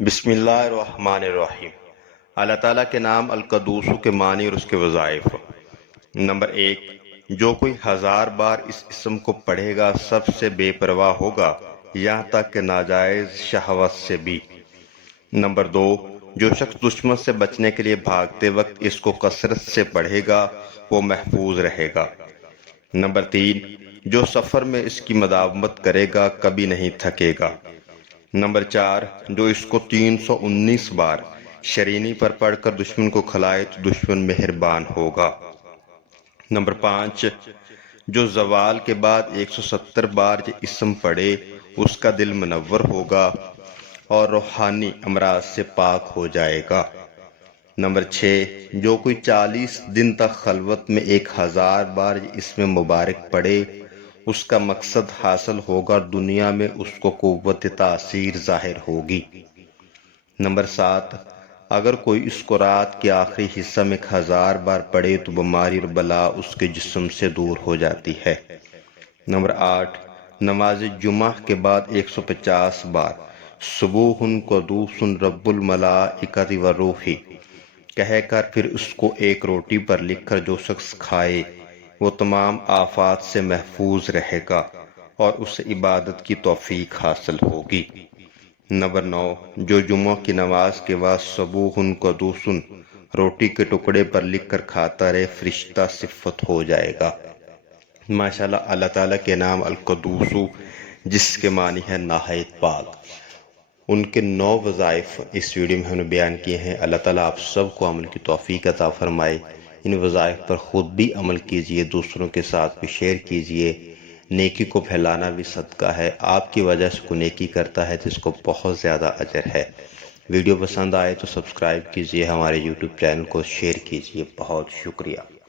بسم اللہ الرحمن الرحیم۔ اللہ تعالیٰ کے نام القدوس کے معنی اور اس کے وظائف۔ نمبر 1، جو کوئی 1000 بار اس اسم کو پڑھے گا سب سے بے پرواہ ہوگا، یہاں تک کہ ناجائز شہوت سے بھی۔ نمبر 2، جو شخص دشمن سے بچنے کے لیے بھاگتے وقت اس کو کثرت سے پڑھے گا وہ محفوظ رہے گا۔ نمبر 3، جو سفر میں اس کی مداومت کرے گا کبھی نہیں تھکے گا۔ نمبر 4، جو اس کو 319 بار شرینی پر پڑھ کر دشمن کو کھلائے تو دشمن مہربان ہوگا۔ نمبر 5، جو زوال کے بعد 170 بار یہ اسم پڑھے اس کا دل منور ہوگا اور روحانی امراض سے پاک ہو جائے گا۔ نمبر 6، جو کوئی 40 دن تک خلوت میں 1000 بار یہ اسم مبارک پڑھے اس کا مقصد حاصل ہوگا اور دنیا میں اس کو قوت تاثیر ظاہر ہوگی۔ نمبر 7، اگر کوئی اس کو رات کے آخری حصہ میں 1000 بار پڑھے تو بیماری اور بلا اس کے جسم سے دور ہو جاتی ہے۔ نمبر 8، نماز جمعہ کے بعد 150 بار سبوح قدوس رب الملائکۃ والروح کہہ کر پھر اس کو ایک روٹی پر لکھ کر جو شخص کھائے وہ تمام آفات سے محفوظ رہے گا اور اسے عبادت کی توفیق حاصل ہوگی۔ نمبر 9، جو جمعہ کی نماز کے بعد سبوح قدوس روٹی کے ٹکڑے پر لکھ کر کھاتا رہے فرشتہ صفت ہو جائے گا۔ ماشاءاللہ، اللہ تعالیٰ کے نام القدوس جس کے معنی ہے نہایت پاک، ان کے 9 وظائف اس ویڈیو میں ہم نے بیان کیے ہیں۔ اللہ تعالیٰ آپ سب کو عمل کی توفیق عطا فرمائے۔ ان وظائف پر خود بھی عمل کیجئے، دوسروں کے ساتھ بھی شیئر کیجئے۔ نیکی کو پھیلانا بھی صدقہ ہے، آپ کی وجہ سے کوئی نیکی کرتا ہے جس کو بہت زیادہ اجر ہے۔ ویڈیو پسند آئے تو سبسکرائب کیجئے، ہمارے یوٹیوب چینل کو شیئر کیجئے۔ بہت شکریہ۔